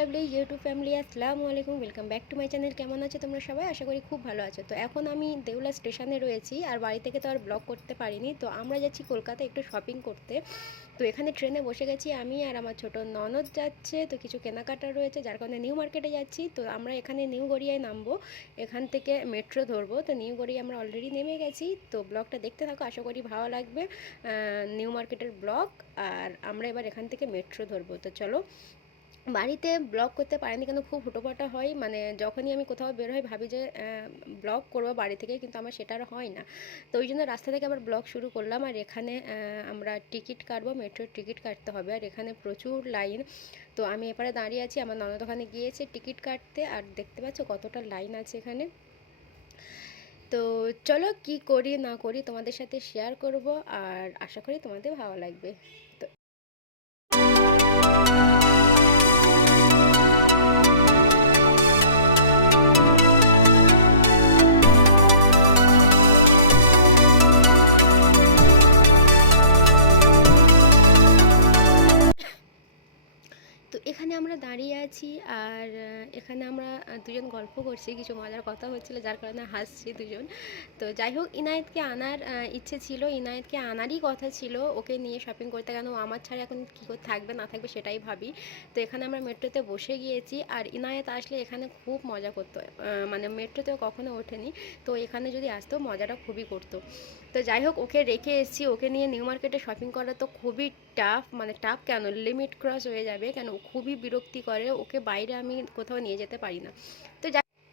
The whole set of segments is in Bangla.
লাভলি ইউটিউব ফ্যামিলি, আসসালামু আলাইকুম। Welcome back to my channel. কেমন আছো তোমরা সবাই? আশা করি খুব ভালো আছো। তো এখন আমি দেউলা স্টেশনে রয়েছি, আর বাড়ি থেকে তো আর ব্লগ করতে পারিনি। তো আমরা যাচ্ছি কলকাতা একটু শপিং করতে। তো এখানে ট্রেনে বসে গেছি আমি, আর আমার ছোট ননদ যাচ্ছে। তো কিছু কেনাকাটা রয়েছে, যার কারণে নিউ মার্কেটে যাচ্ছি। তো আমরা এখানে নিউ গড়িয়ায় নামবো, এখান থেকে মেট্রো ধরবো। তো নিউ গড়িয়া আমরা অলরেডি নেমে গেছি। তো ব্লগটা দেখতে থাকো, আশা করি ভালো লাগবে। নিউ মার্কেটের ব্লগ। আর আমরা এবার এখান থেকে মেট্রো ধরবো। তো চলো। বাড়িতে ব্লগ করতে পারিনি কেন, খুব হুটোপাটা হয়। মানে যখনই আমি কোথাও বের হই ভাবি যে ব্লগ করবো বাড়ি থেকে, কিন্তু আমার সেটা আর হয় না। তো ওই জন্য রাস্তা থেকে আবার ব্লগ শুরু করলাম। আর এখানে আমরা টিকিট কাটবো, মেট্রোর টিকিট কাটতে হবে। আর এখানে প্রচুর লাইন। তো আমি এপারে দাঁড়িয়ে আছি, আমার ননদ ওখানে গিয়েছে টিকিট কাটতে। আর দেখতে পাচ্ছ কতটা লাইন আছে এখানে। তো চলো, কি করি না করি তোমাদের সাথে শেয়ার করব। আর আশা করি তোমাদের ভালো লাগবে। তো তো এখানে আমরা দাঁড়িয়ে আছি। আর এখানে আমরা দুজন গল্প করছি, কিছু মজার কথা হচ্ছিল, যার কারণে হাসছি দুজন। তো যাই হোক, ইনায়েতকে আনার ইচ্ছে ছিল, ইনায়েতকে আনারই কথা ছিল ওকে নিয়ে শপিং করতে। কেন ও আমার ছাড়া এখন কী করে থাকবে না থাকবে সেটাই ভাবি। তো এখানে আমরা মেট্রোতে বসে গিয়েছি, আর ইনায়েত আসলে এখানে খুব মজা করতো। মানে মেট্রোতেও কখনো ওঠেনি, তো এখানে যদি আসতো মজাটা খুবই করতো। তো যাই হোক, ওকে রেখে এসেছি। ওকে নিয়ে নিউ মার্কেটে শপিং করা তো খুবই টাফ। মানে টাফ কেন, লিমিট ক্রস হয়ে যাবে। কেন, ও খুবই বিরক্তি করে, ওকে বাইরে আমি কোথাও নিয়ে যেতে পারি না। তো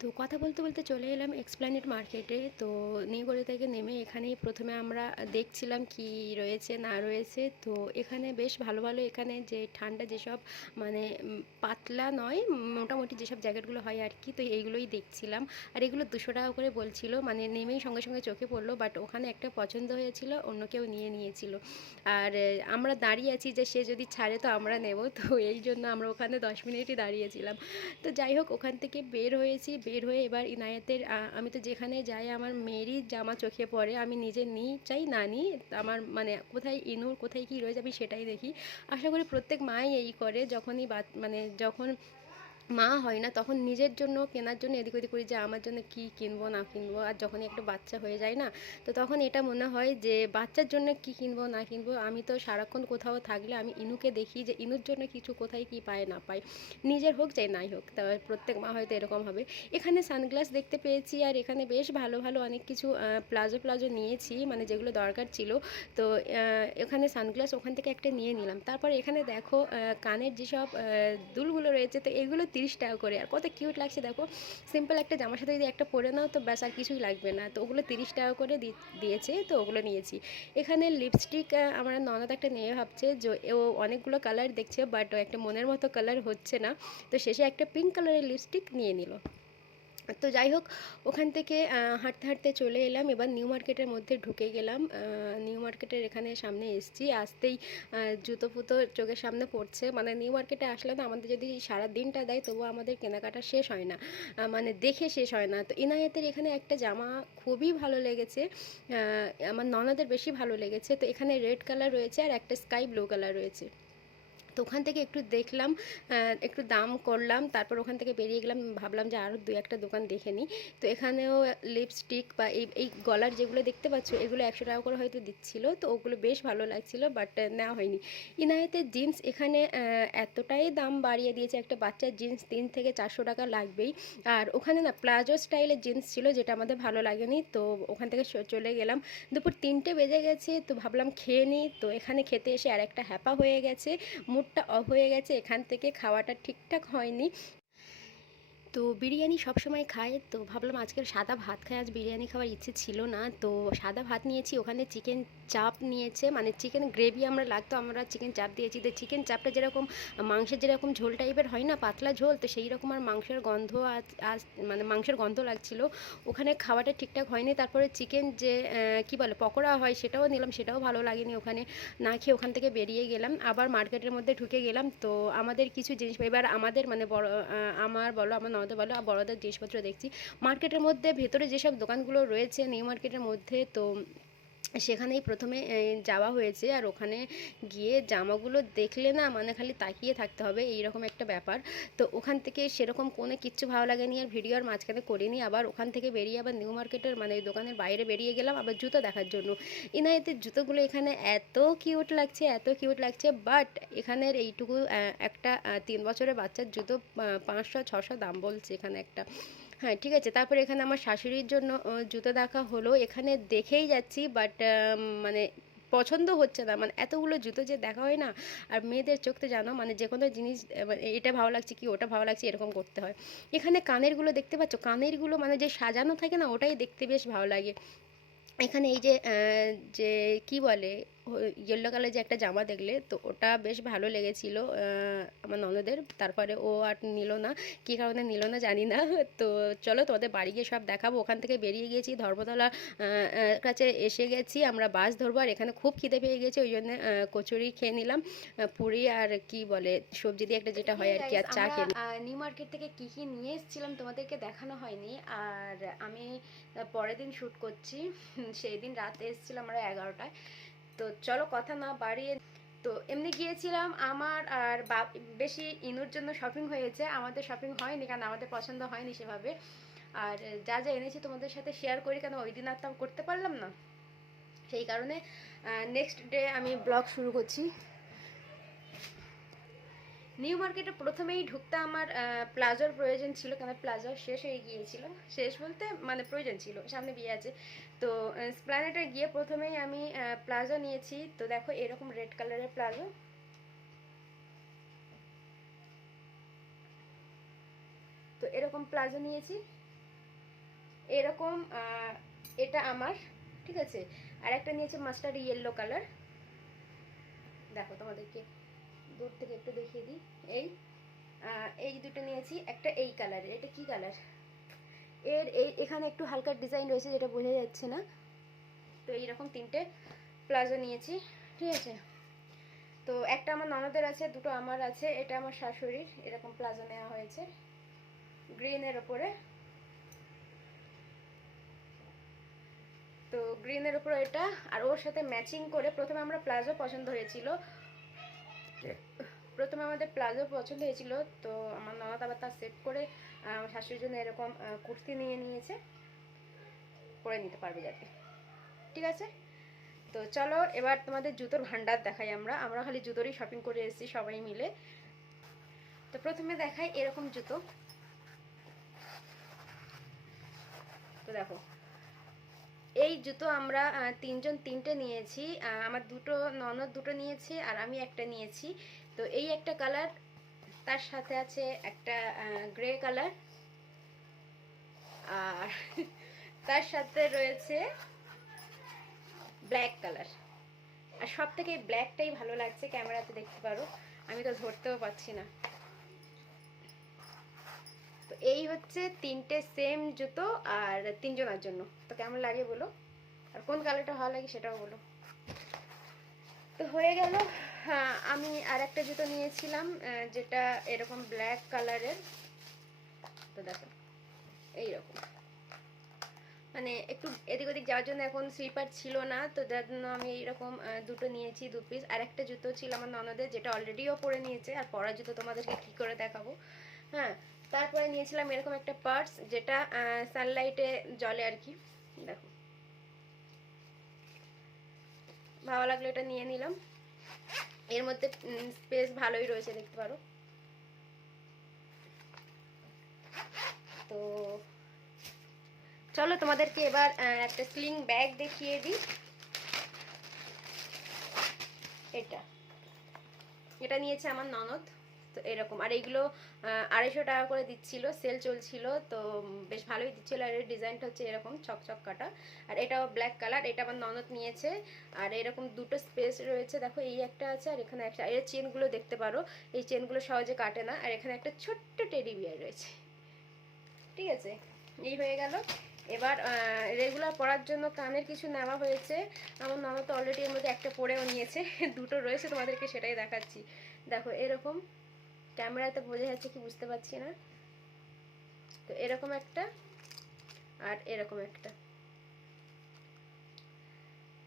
তো কথা বলতে বলতে চলে এলাম এক্সপ্ল্যানেড মার্কেটে। তো নিউগড়ি থেকে নেমে এখানেই প্রথমে আমরা দেখছিলাম কি রয়েছে না রয়েছে। তো এখানে বেশ ভালো ভালো, এখানে যে ঠান্ডা যেসব, মানে পাতলা নয়, মোটামুটি যেসব জ্যাকেটগুলো হয় আর কি, তো এইগুলোই দেখছিলাম। আর এগুলো 200 টাকা করে বলছিল, মানে নেমেই সঙ্গে সঙ্গে চোখে পড়লো। বাট ওখানে একটা পছন্দ হয়েছিল, অন্য কেউ নিয়ে নিয়েছিল। আর আমরা দাঁড়িয়ে আছি যে সে যদি ছাড়ে তো আমরা নেব। তো এই জন্য আমরা ওখানে 10 মিনিটই দাঁড়িয়েছিলাম। তো যাই হোক, ওখান থেকে বের হয়েছি, বের হয়ে এবার ইনায়েতের আমি তো যেখানে যাই আমার মেয়েরই জামা চোখে পড়ে, আমি নিজে নিই চাই না নিই, আমার মানে কোথায় ইনুর কোথায় কী রয়েছে আমি সেটাই দেখি। আশা করি প্রত্যেক মাই এই করে, যখনই মানে যখন মা হয় না তখন নিজের জন্য কেনার জন্য এদিক ওদিক করি যে আমার জন্য কি কিনবো না কিনবো। আর যখনই একটা বাচ্চা হয়ে যায় না, তো তখন এটা মনে হয় যে বাচ্চার জন্য কি কিনবো না কিনবো। আমি তো সারাক্ষণ কোথাও থাকলে আমি ইনুকে দেখি যে ইনুর জন্য কিছু কোথায় কি পায় না পায়, নিজের হোক চাই নাই হোক। তবে প্রত্যেক মা হয়তো এরকম হবে। এখানে সানগ্লাস দেখতে পেয়েছি, আর এখানে বেশ ভালো ভালো অনেক কিছু প্লাজো প্লাজো নিয়েছি, মানে যেগুলো দরকার ছিল। তো এখানে সানগ্লাস ওখান থেকে একটা নিয়ে নিলাম। তারপর এখানে দেখো কানের যেসব দুলগুলো রয়েছে, তো এগুলো 30 টাকা করে। আর কত কিউট লাগছে দেখো, সিম্পল একটা জামার সাথে যদি একটা পরে নাও তো ব্যাস আর কিছুই লাগবে না। তো ওগুলো 30 টাকা করে দিয়েছে, তো ওগুলো নিয়েছি। এখানে লিপস্টিক আমার ননদ একটা নিয়ে ভাবছে যে ও অনেকগুলো কালার দেখছে, বাট একটা মনের মতো কালার হচ্ছে না। তো শেষে একটা পিঙ্ক কালারের লিপস্টিক নিয়ে নিল। তো যাই হোক, ওখান থেকে হাঁটতে হাঁটতে চলে এলাম, এবার নিউ মার্কেটের মধ্যে ঢুকে গেলাম। নিউ মার্কেটের এখানে সামনে এসছি, আসতেই জুতো ফুতো চোখের সামনে পড়ছে। মানে নিউ মার্কেটে আসলে না আমাদের যদি সারা দিনটা দেয় তবুও আমাদের কেনাকাটা শেষ হয় না, মানে দেখে শেষ হয় না। তো ইনায়েতের এখানে একটা জামা খুবই ভালো লেগেছে, আমার ননদের বেশি ভালো লেগেছে। তো এখানে রেড কালার রয়েছে আর একটা স্কাই ব্লু কালার রয়েছে। তো ওখান থেকে একটু দেখলাম, একটু দাম করলাম, তারপর ওখান থেকে বেরিয়ে গেলাম। ভাবলাম যে আরও দু একটা দোকান দেখে নিই। তো এখানেও লিপস্টিক বা এই এই গলার যেগুলো দেখতে পাচ্ছ এগুলো 100 টাকা করে হয়তো দিচ্ছিল, তো ওগুলো বেশ ভালো লাগছিল, বাট নেওয়া হয়নি। ইনায়েতের জিন্স এখানে এতটাই দাম বাড়িয়ে দিয়েছে, একটা বাচ্চার জিন্স 300 থেকে 400 টাকা লাগবেই। আর ওখানে না প্লাজো স্টাইলের জিন্স ছিল, যেটা আমাদের ভালো লাগেনি। তো ওখান থেকে চলে গেলাম। দুপুর 3টে বেজে গেছে, তো ভাবলাম খেয়ে নিই। তো এখানে খেতে এসে আর একটা হ্যাপা হয়ে গেছে, মুডটা অফ হয়ে গেছে, এখান থেকে খাওয়াটা ঠিকঠাক হয়নি। তো বিরিয়ানি সবসময় খাই, তো ভাবলাম আজকের সাদা ভাত খাই, আজ বিরিয়ানি খাওয়ার ইচ্ছে ছিল না। তো সাদা ভাত নিয়েছি, ওখানে চিকেন চাপ নিয়েছে, মানে চিকেন গ্রেভি আমরা লাগতো, আমরা চিকেন চাপ দিয়েছি। তো চিকেন চাপটা যেরকম মাংসের যেরকম ঝোল টাইপের হয় না, পাতলা ঝোল, তো সেই রকম আর মাংসের গন্ধ আজ মানে মাংসের গন্ধ লাগছিল। ওখানে খাওয়াটা ঠিকঠাক হয়নি। তারপরে চিকেন যে কী বলে পকোড়া হয় সেটাও নিলাম, সেটাও ভালো লাগেনি। ওখানে না খেয়ে ওখান থেকে বেরিয়ে গেলাম, আবার মার্কেটের মধ্যে ঢুকে গেলাম। তো আমাদের কিছু জিনিস, এবার আমাদের মানে বড় আমার বলো আমার ননদ বলো আর বড়দের জিনিসপত্র দেখছি মার্কেটের মধ্যে। ভেতরে যেসব দোকানগুলো রয়েছে নিউ মার্কেটের মধ্যে, তো সেখানেই প্রথমে যাওয়া হয়েছে। আর ওখানে গিয়ে জামাগুলো দেখলে না মানে খালি তাকিয়ে থাকতে হবে, এইরকম একটা ব্যাপার। তো ওখান থেকে সেরকম কোনো কিচ্ছু ভালো লাগেনি, আর ভিডিও আর মাঝখানে করিনি। আবার ওখান থেকে বেরিয়ে আবার নিউ মার্কেটের মানে দোকানের বাইরে বেরিয়ে গেলাম আবার জুতো দেখার জন্য। ইনায়েতের জুতোগুলো এখানে এত কিউট লাগছে, এত কিউট লাগছে, বাট এখানের এইটুকু একটা 3 বছরের বাচ্চার জুতো 500-600 দাম বলছে এখানে একটা। হ্যাঁ ঠিক আছে, তারপরে এখানে আমার শাশুড়ির জন্য জুতো দেখা হলো। এখানে দেখেই যাচ্ছি বাট মানে পছন্দ হচ্ছে না, মানে এতগুলো জুতো যে দেখা হয় না। আর মেয়েদের চোখ তো জানো মানে যে কোনো জিনিস মানে এটা ভালো লাগছে কি ওটা ভালো লাগছে এরকম করতে হয়। এখানে কানেরগুলো দেখতে পাচ্ছ, কানেরগুলো মানে যে সাজানো থাকে না ওটাই দেখতে বেশ ভালো লাগে। এখানে এই যে যে কি বলে ইয়েলো কালার যে একটা জামা দেখলে, তো ওটা বেশ ভালো লেগেছিল আমার ননদের। তারপরে ও আর নিল না, কী কারণে নিল না জানি না। তো চলো তোমাদের বাড়ি গিয়ে সব দেখাবো। ওখান থেকে বেরিয়ে গিয়েছি, ধর্মতলা কাছে এসে গেছি, আমরা বাস ধরবো। আর এখানে খুব খিদে পেয়ে গেছে, ওই জন্য কচুরি খেয়ে নিলাম, পুরি আর কি বলে সবজি দিয়ে একটা যেটা হয় আর কি, আর চা খেয়ে নিউ মার্কেট থেকে কী কী নিয়ে এসেছিলাম তোমাদেরকে দেখানো হয়নি। আর আমি পরের দিন শ্যুট করছি, সেই দিন রাতে এসেছিলাম আমরা 11টায়। তো চলো কথা না বাড়িয়ে, তো এমনি গিয়েছিলাম আমার আর বেশি ইনুর জন্য শপিং হয়েছে, আমাদের শপিং হয়নি কারণ আমাদের পছন্দ হয়নি সেভাবে। আর যা যা এনেছি তোমাদের সাথে শেয়ার করি, কেন ওই দিন আর তো করতে পারলাম না, সেই কারণে নেক্সট ডে আমি ব্লগ শুরু করছি। নিউ মার্কেটে প্রথমেই ঢুকতে আমার প্লাজোর প্রয়োজন ছিল, কেন প্লাজো শেষ হয়ে গিয়েছিল, শেষ বলতে মানে প্রয়োজন ছিল, সামনে বিয়ে আছে। তো স্প্ল্যানেটে গিয়ে প্রথমেই আমি প্লাজো নিয়েছি। তো দেখো এরকম রেড কালারের প্লাজো, তো এরকম প্লাজো নিয়েছি, এরকম এটা আমার, ঠিক আছে। আর একটা নিয়েছি মাস্টার্ড ইয়েলো কালার, দেখো তোমাদেরকে দূর থেকে একটু দেখিয়ে দিই। এই দুটো নিয়েছি, একটা এই কালারের, এটা কি কালার, এখানে একটু হালকা ডিজাইন রয়েছে যেটা বোঝা যাচ্ছে না। তো এইরকম 3টে প্লাজো নিয়েছি, ঠিক আছে। তো একটা আমার ননদের আছে, দুটো আমার আছে, এটা আমার শাশুড়ির, এরকম প্লাজো নেওয়া হয়েছে গ্রিনের ওপরে। তো গ্রিনের ওপরে এটা, আর ওর সাথে ম্যাচিং করে প্রথমে আমরা প্লাজো পছন্দ হয়েছিল, প্রথমে আমাদের প্লাজো পছন্দ হয়েছিল। তো আমার ননদ আবার তার সেট করে আমার শাশুড়ির জন্য এরকম কুর্তি নিয়ে নিয়েছে, পরে নিতে পারবে যাতে, ঠিক আছে। তো চলো এবার তোমাদের জুতোর ভান্ডার দেখাই, আমরা আমরা খালি জুতোরই শপিং করে এসেছি সবাই মিলে। তো প্রথমে দেখাই এরকম জুতো, তো দেখো এই জুতো আমরা 3জন 3টে নিয়েছি, আমার দুটো ননদ দুটো নিয়েছে আর আমি একটা নিয়েছি। তো এই একটা কালার, তার সাথে আছে একটা গ্রে কালার, আর তার সাথে রয়েছে ব্ল্যাক কালার। আর সব থেকে ব্ল্যাকটাই ভালো লাগছে, ক্যামেরাতে দেখতে পারো, আমি তো ধরতেও পারছি না। তো এই হচ্ছে 3টে সেম জুতো আর 3জনের জন্য। তো কেমন লাগে বলো, আর কোন কালারটা ভালো লাগে সেটাও বলো। তো হয়ে গেল। হ্যাঁ আমি আর একটা জুতো নিয়েছিলাম যেটা এরকম ব্ল্যাক কালারের, তো দেখো এইরকম, মানে একটু এদিক ওদিক যাওয়ার জন্য, এখন স্লিপার ছিল না, তো যার জন্য আমি এইরকম দুটো নিয়েছি 2 পিস। আর একটা জুতো ছিল আমার ননদের, যেটা অলরেডিও পরে নিয়েছে, আর পরা জুতো তোমাদেরকে কী করে দেখাবো। হ্যাঁ তারপরে নিয়েছিলাম এরকম একটা পার্স, যেটা সানলাইটে জ্বলে আর কি, দেখো ভালো লাগলো এটা নিয়ে নিলাম। এর মধ্যে স্পেস ভালোই রয়েছে দেখতে পারো। তো চলো তোমাদেরকে এবার একটা স্লিং ব্যাগ দেখিয়ে দিই। এটা এটা নিয়েছে আমার ননদ, তো এরকম। আর এইগুলো 250 টাকা করে দিচ্ছিল, সেল চলছিল, তো বেশ ভালোই দিচ্ছিল। আর এর ডিজাইনটা হচ্ছে এরকম চকচক কাটা, আর এটাও ব্ল্যাক কালার, এটা আমার ননদ নিয়েছে। আর এরকম দুটো স্পেস রয়েছে, দেখো এই একটা আছে আর এখানে একটা। এর চেনগুলো দেখতে পারো, এই চেনগুলো সহজে কাটে না। আর এখানে একটা ছোট্ট টেডি বিয়ার রয়েছে, ঠিক আছে। এই হয়ে গেল। এবার রেগুলার পরার জন্য কানের কিছু নেওয়া হয়েছে, আমার ননদ তো অলরেডি এর মধ্যে একটা পরেও নিয়েছে, দুটো রয়েছে, তোমাদেরকে সেটাই দেখাচ্ছি। দেখো এরকম, ক্যামেরাতে বোঝা যাচ্ছে কি বুঝতে পারছি না। তো এরকম একটা আর এরকম একটা,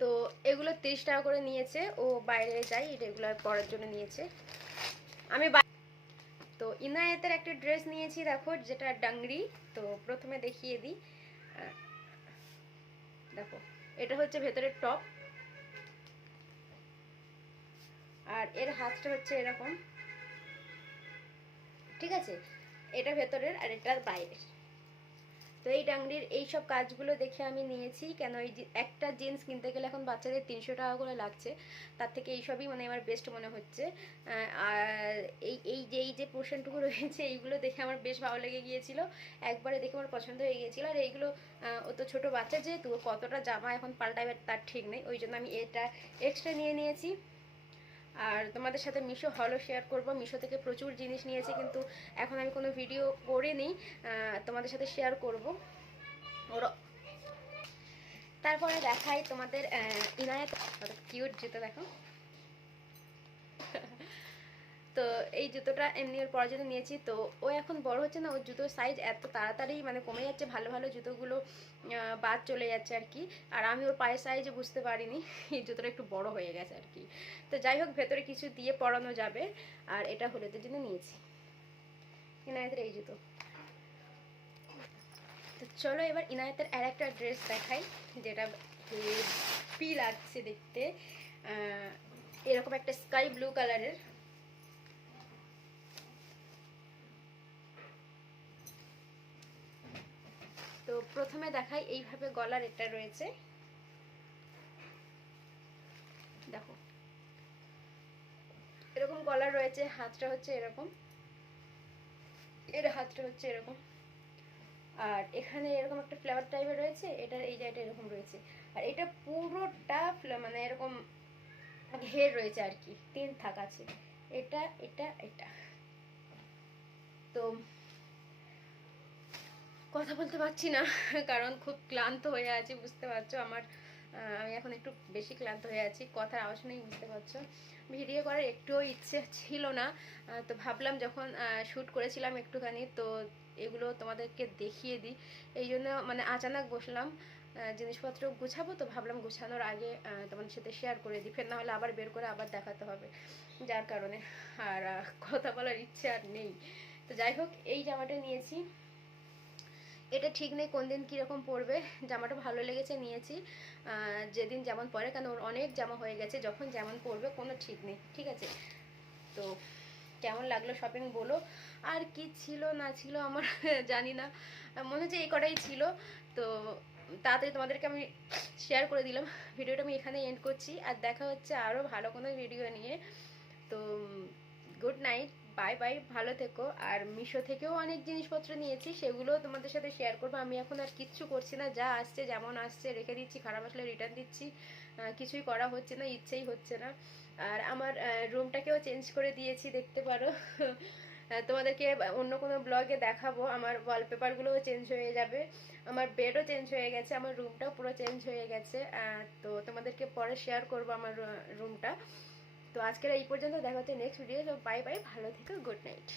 তো এগুলো 30 টাকা করে নিয়েছে, ও বাইরে যাই রেগুলার পরার জন্য নিয়েছে। আমি তো ইনায়েতের একটা ড্রেস নিয়েছি দেখো, যেটা ডাংরি। তো প্রথমে দেখিয়ে দিই, দেখো এটা হচ্ছে ভেতরের টপ, আর এর হাতটা হচ্ছে এরকম, ঠিক আছে? এটা ভেতরের আর এটা বাইরের। তো এই ডাংরির এইসব কাজগুলো দেখে আমি নিয়েছি, কেন এই একটা জিন্স কিনতে গেলে এখন বাচ্চাদের 300 টাকা করে লাগছে, তার থেকে এইসবই মানে আমার বেস্ট মনে হচ্ছে। আর এই যে পোর্শনটুকু রয়েছে এইগুলো দেখে আমার বেশ ভালো লেগে গিয়েছিল, একবারে দেখে আমার পছন্দ হয়ে গিয়েছিল। আর এইগুলো ও তো ছোটো বাচ্চা, যেহেতু কতটা জামা এখন পাল্টাবে তার ঠিক নেই, ওই জন্য আমি এটা এক্সট্রা নিয়ে নিয়েছি। আর তোমাদের সাথে মিশো হলও শেয়ার করব, মিশো থেকে প্রচুর জিনিস নিয়েছি, কিন্তু এখন আমি কোনো ভিডিও করিনি, তোমাদের সাথে শেয়ার করব ওরা। তারপরে দেখাই তোমাদের ইনায়েত কিউট জুতো, দেখো। তো এই জুতোটা এমনি ওর পরার জন্য নিয়েছি। তো ও এখন বড় হচ্ছে না, ওর জুতোর সাইজ এত তাড়াতাড়ি মানে কমে যাচ্ছে, ভালো ভালো জুতোগুলো বাদ চলে যাচ্ছে আর কি। আর আমি ওর পায়ের সাইজে বুঝতে পারিনি এই জুতোটা একটু বড় হয়ে গেছে আর কি। তো যাই হোক, ভেতরে কিছু দিয়ে পরানো যাবে। আর এটা হলুদের জন্য নিয়েছি ইনায়েতের এই জুতো। তো চলো এবার ইনায়েতের আর একটা ড্রেস দেখাই, যেটা হেভি লাগছে দেখতে। এরকম একটা স্কাই ব্লু কালারের। তো প্রথমে দেখাই, এইভাবে গলার এটা রয়েছে, দেখো এরকম গলার রয়েছে, হাতটা হচ্ছে এরকম, এর হাতটা হচ্ছে এরকম, আর এখানে এরকম একটা ফ্লাওয়ার টাইপের রয়েছে, এটার এই জায়গাটা এরকম রয়েছে। আর এটা পুরোটা মানে এরকম ঘের রয়েছে আর কি, 3 থাক আছে, এটা এটা এটা। তো কথা বলতে পারছি না কারণ খুব ক্লান্ত হয়ে আছি, বুঝতে পারছো আমার, আমি এখন একটু বেশি ক্লান্ত হয়ে আছি, কথার আওয়াজ শুনেই বুঝতে পারছো। ভিডিও করার একটুও ইচ্ছে ছিল না, তো ভাবলাম যখন শ্যুট করেছিলাম একটুখানি, তো এগুলো তোমাদেরকে দেখিয়ে দিই, এই জন্য মানে আচানক বসলাম জিনিসপত্র গুছাবো, তো ভাবলাম গুছানোর আগে তোমাদের সাথে শেয়ার করে দিই, ফের না হলে আবার বের করে আবার দেখাতে হবে, যার কারণে আর কথা বলার ইচ্ছে আর নেই। তো যাই হোক, এই জামাটা নিয়েছি, এটা ঠিক নেই কোন দিন কীরকম পরবে, জামাটা ভালো লেগেছে নিয়েছি, যেদিন যেমন পরে, কারণ ওর অনেক জামা হয়ে গেছে, যখন যেমন পরবে কোনো ঠিক নেই, ঠিক আছে? তো কেমন লাগলো শপিং বলো। আর কি ছিল না ছিল আমার জানি না, মনে হচ্ছে এই কটাই ছিল। তো তাড়াতাড়ি তোমাদেরকে আমি শেয়ার করে দিলাম, ভিডিওটা আমি এখানে এন্ড করছি, আর দেখা হচ্ছে আরও ভালো কোনো ভিডিও নিয়ে। তো গুড নাইট, বাই বাই, ভালো থেকো। আর মিশো থেকেও অনেক জিনিসপত্র নিয়েছি, সেগুলো তোমাদের সাথে শেয়ার করবো। আমি এখন আর কিচ্ছু করছি না, যা আসছে যেমন আসছে রেখে দিচ্ছি, খারাপ আসলে রিটার্ন দিচ্ছি, কিছুই করা হচ্ছে না, ইচ্ছেই হচ্ছে না। আর আমার রুমটাকেও চেঞ্জ করে দিয়েছি, দেখতে পারো তোমাদেরকে অন্য কোনো ব্লগে দেখাবো, আমার ওয়ালপেপারগুলোও চেঞ্জ হয়ে যাবে, আমার বেডও চেঞ্জ হয়ে গেছে, আমার রুমটাও পুরো চেঞ্জ হয়ে গেছে। তো তোমাদেরকে পরে শেয়ার করবো আমার রুমটা। তো আজকের এই পর্যন্ত, দেখা হচ্ছে নেক্সট ভিডিও। তো বাই বাই, ভালো থেকো, গুড নাইট।